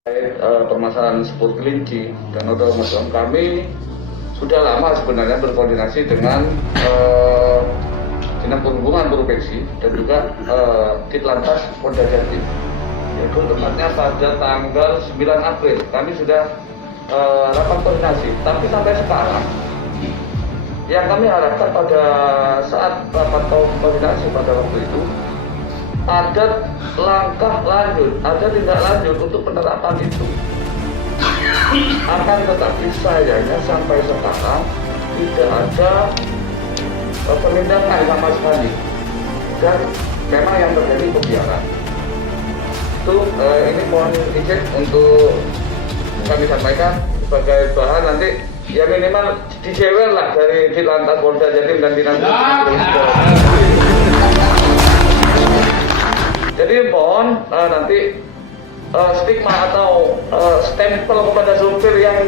Permasalahan sport kelinci dan otomatis kami sudah lama sebenarnya berkoordinasi dengan Dinas Perhubungan Provinsi dan juga Ditlantas Polda Jatim. Yaitu tepatnya pada tanggal 9 April kami sudah rapat koordinasi, tapi sampai sekarang yang kami harapkan pada saat rapat koordinasi pada waktu itu ada langkah lanjut, ada tindak lanjut untuk penerapan itu. Akan tetapi sayangnya sampai sekarang tidak ada penindakan sama sekali, dan memang yang terjadi pembiaran. Itu ini mohon izin untuk kami sampaikan sebagai bahan nanti ya minimal dijewer lah dari Ditlantas Polda Jatim dan Dinas Perhubungan. Jadi mohon nanti stigma atau stempel kepada sopir yang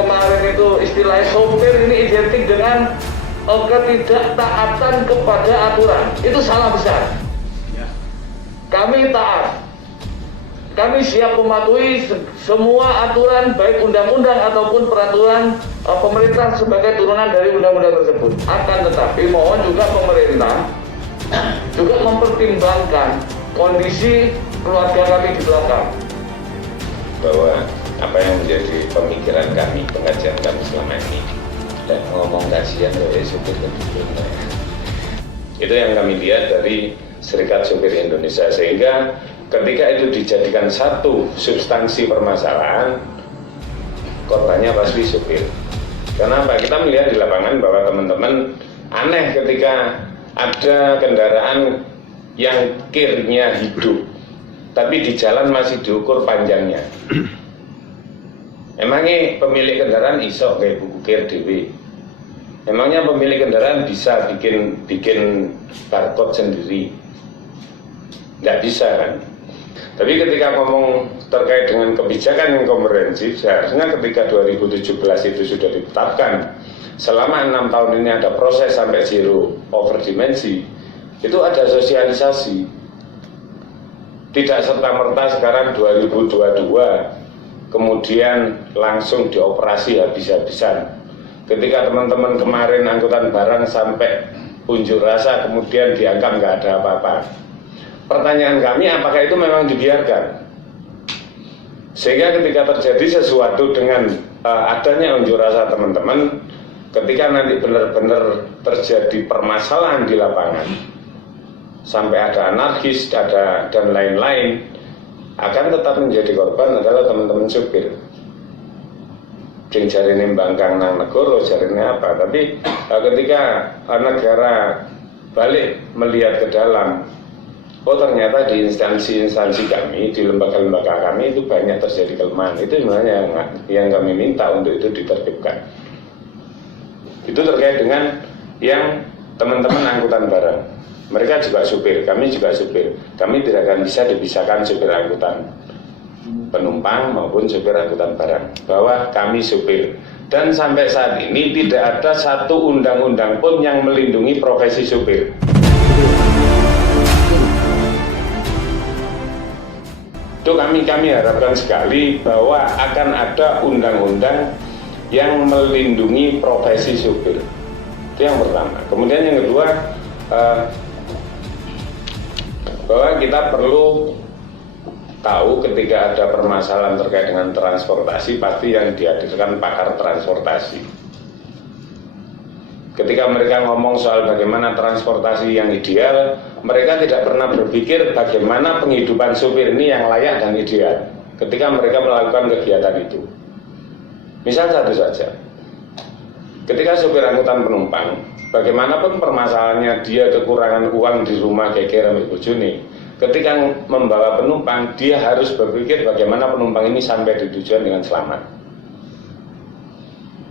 kemarin itu istilahnya sopir ini identik dengan ketidaktaatan kepada aturan. Itu salah besar. Kami taat. Kami siap mematuhi semua aturan baik undang-undang ataupun peraturan pemerintah sebagai turunan dari undang-undang tersebut. Akan tetapi mohon juga pemerintah juga mempertimbangkan kondisi keluarga kami di belakang. Bahwa apa yang menjadi pemikiran kami, pengajian kami selama ini, dan ngomong kasihan dari supir kedua, itu yang kami lihat dari Serikat Supir Indonesia, sehingga ketika itu dijadikan satu substansi permasalahan, korbannya pasti supir. Kenapa? Kita melihat di lapangan bahwa teman-teman aneh ketika ada kendaraan yang kirnya hidup, tapi di jalan masih diukur panjangnya. Emangnya pemilik kendaraan iso kayak buku kir dewe? Emangnya pemilik kendaraan bisa bikin barcode sendiri? Nggak bisa kan? Tapi ketika ngomong terkait dengan kebijakan yang komprehensif, seharusnya ketika 2017 itu sudah ditetapkan, selama 6 tahun ini ada proses sampai zero over dimensi, itu ada sosialisasi. Tidak serta-merta sekarang 2022 kemudian langsung dioperasi habis-habisan. Ketika teman-teman kemarin angkutan barang sampai unjuk rasa kemudian dianggap nggak ada apa-apa. Pertanyaan kami, apakah itu memang dibiarkan? Sehingga ketika terjadi sesuatu dengan adanya unjuk rasa teman-teman, ketika nanti benar-benar terjadi permasalahan di lapangan, sampai ada anarkis, ada dan lain-lain, akan tetap menjadi korban adalah teman-teman supir. Jeng jarine mbangkang nang negara jarine apa? Tapi ketika negara balik melihat ke dalam, oh ternyata di instansi-instansi kami, di lembaga-lembaga kami itu banyak terjadi kelemahan. Itu sebenarnya yang kami minta untuk itu ditertibkan. Itu terkait dengan yang teman-teman angkutan barang. Mereka juga supir, kami juga supir. Kami tidak akan bisa dipisahkan supir angkutan penumpang maupun supir angkutan barang. Bahwa kami supir. Dan sampai saat ini tidak ada satu undang-undang pun yang melindungi profesi supir. Itu kami harapkan sekali bahwa akan ada undang-undang yang melindungi profesi supir. Itu yang pertama. Kemudian yang kedua, bahwa kita perlu tahu ketika ada permasalahan terkait dengan transportasi, pasti yang dihadirkan pakar transportasi. Ketika mereka ngomong soal bagaimana transportasi yang ideal, mereka tidak pernah berpikir bagaimana penghidupan supir ini yang layak dan ideal ketika mereka melakukan kegiatan itu. Misal satu saja, ketika supir angkutan penumpang, bagaimanapun permasalahannya, dia kekurangan uang di rumah geger ambil bojone, ketika membawa penumpang, dia harus berpikir bagaimana penumpang ini sampai di tujuan dengan selamat.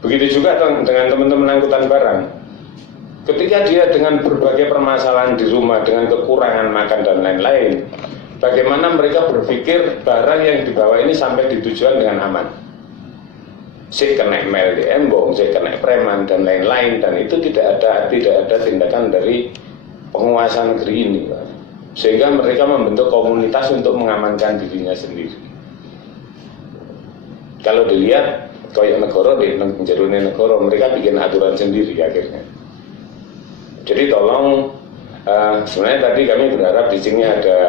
Begitu juga dengan teman-teman angkutan barang. Ketika dia dengan berbagai permasalahan di rumah, dengan kekurangan makan dan lain-lain, bagaimana mereka berpikir barang yang dibawa ini sampai di tujuan dengan aman. Si kena mel di embong, si kena preman dan lain-lain, dan itu tidak ada tindakan dari penguasa negeri ini, sehingga mereka membentuk komunitas untuk mengamankan dirinya sendiri. Kalau dilihat kayak negara di menjadi negara, mereka bikin aturan sendiri akhirnya. Jadi tolong, sebenarnya tadi kami berharap di sini ada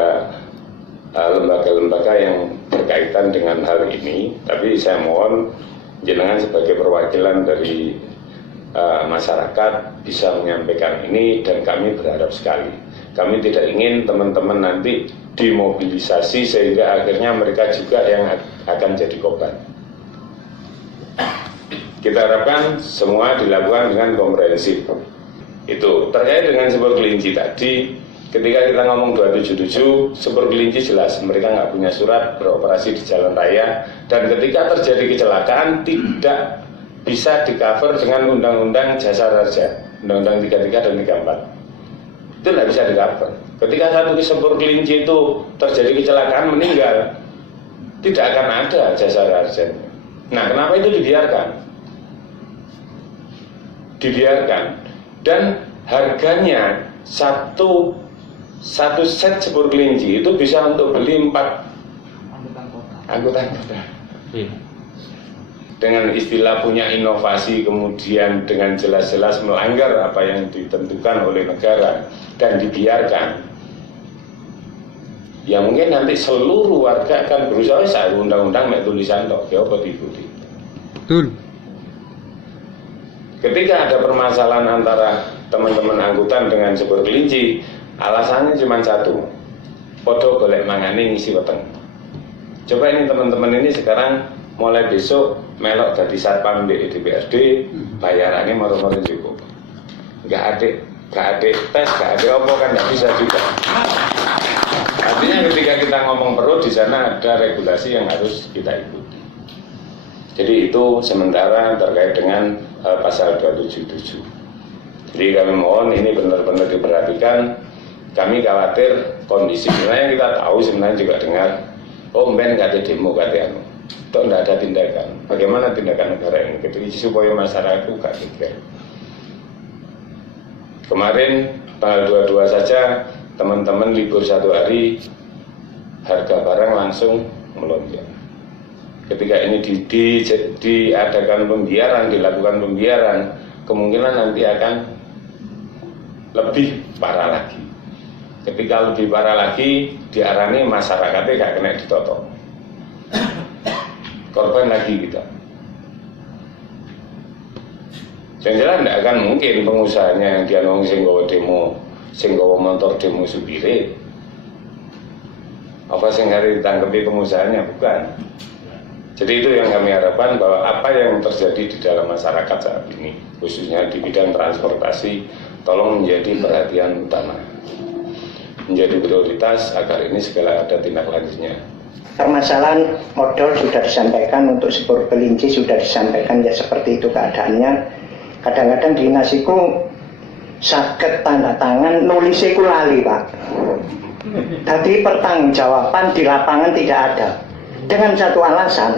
lembaga-lembaga yang berkaitan dengan hal ini, tapi saya mohon jenengan sebagai perwakilan dari masyarakat bisa menyampaikan ini, dan kami berharap sekali. Kami tidak ingin teman-teman nanti dimobilisasi sehingga akhirnya mereka juga yang akan jadi korban. Kita harapkan semua dilakukan dengan komprehensif. Itu terkait dengan Sepur Kelinci tadi, ketika kita ngomong 277, Sepur Kelinci jelas mereka nggak punya surat beroperasi di jalan raya, dan ketika terjadi kecelakaan tidak bisa di-cover dengan Undang-Undang Jasa Raja, Undang-Undang 33 dan 34. Itu tidak bisa di-cover. Ketika satu Sepur Kelinci itu terjadi kecelakaan meninggal, tidak akan ada jasa raja. Nah, kenapa itu dibiarkan? Dibiarkan, dan harganya satu set Sepur Kelinci itu bisa untuk beli 4 angkutan kota. Dengan istilah punya inovasi, kemudian dengan jelas-jelas melanggar apa yang ditentukan oleh negara dan dibiarkan, ya mungkin nanti seluruh warga akan berusaha saya undang-undang mek tulisan tok ya apa diikuti. Betul. Ketika ada permasalahan antara teman-teman angkutan dengan Sepur Kelinci, alasannya cuma satu, podo golek mangane ngisi weteng. Coba ini teman-teman ini sekarang mulai besok melok jadi satpam di DPRD, bayarannya moro-moro cukup. Nggak ada tes, nggak ada apa kan nggak bisa juga. Artinya ketika kita ngomong perlu, di sana ada regulasi yang harus kita ikuti. Jadi itu sementara terkait dengan pasal 277. Jadi kami mohon ini benar-benar diperhatikan. Kami khawatir kondisi sebenarnya kita tahu, sebenarnya juga dengar, oh men nggak ada demo katanya, toh nggak ada tindakan. Bagaimana tindakan negara ini? Supaya masyarakat itu gak pikir. Kemarin tanggal 22 saja teman-teman libur 1 hari, harga barang langsung melonjak. Ketika ini diadakan pembiaran, dilakukan pembiaran, kemungkinan nanti akan lebih parah lagi. Ketika lebih parah lagi, diarani masyarakatnya gak kena ditotok. Korban lagi kita. Yang jelas tidak akan mungkin pengusahanya yang dia ngomong sing gawa motor demo supire. Apa sing hari ditanggapi pengusahanya, bukan. Jadi itu yang kami harapkan, bahwa apa yang terjadi di dalam masyarakat saat ini, khususnya di bidang transportasi, tolong menjadi perhatian utama, menjadi prioritas agar ini segala ada tindak lanjutnya. Permasalahan modal sudah disampaikan, untuk Sepur Kelinci sudah disampaikan, ya seperti itu keadaannya. Kadang-kadang dinasiku sakit tanda tangan, nulisiku lali Pak. Tadi pertanggungjawaban di lapangan tidak ada. Dengan satu alasan,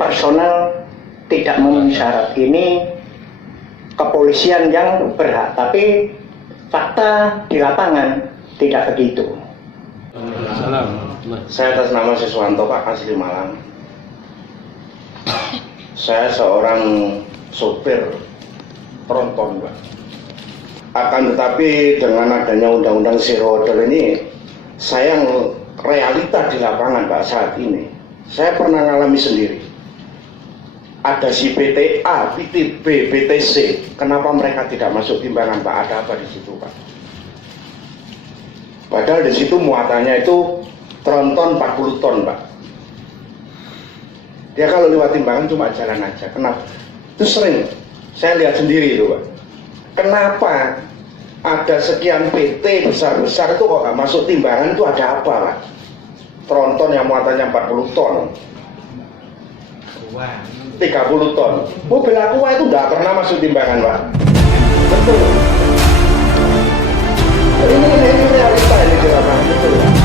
personal tidak memenuhi syarat. Ini kepolisian yang berhak, tapi fakta di lapangan tidak begitu. Saya atas nama Siswanto Pak, asli Malang. Saya seorang sopir tronton Pak. Akan tetapi dengan adanya undang-undang zero order ini, saya realita di lapangan Pak saat ini, saya pernah ngalami sendiri. Ada si BTA, PTB, BTC, kenapa mereka tidak masuk timbangan Pak? Ada apa di situ Pak? Padahal di situ muatannya itu tronton 40 ton Pak. Dia kalau lewat timbangan cuma jalan aja. Kenapa? Itu sering saya lihat sendiri itu Pak. Kenapa ada sekian PT besar-besar itu kok nggak masuk timbangan, itu ada apa Pak? Tronton yang muatannya 40 ton, 30 ton, mobil Aqua itu nggak pernah masuk timbangan Pak. Betul. Ini realita ini di lapangan, betul.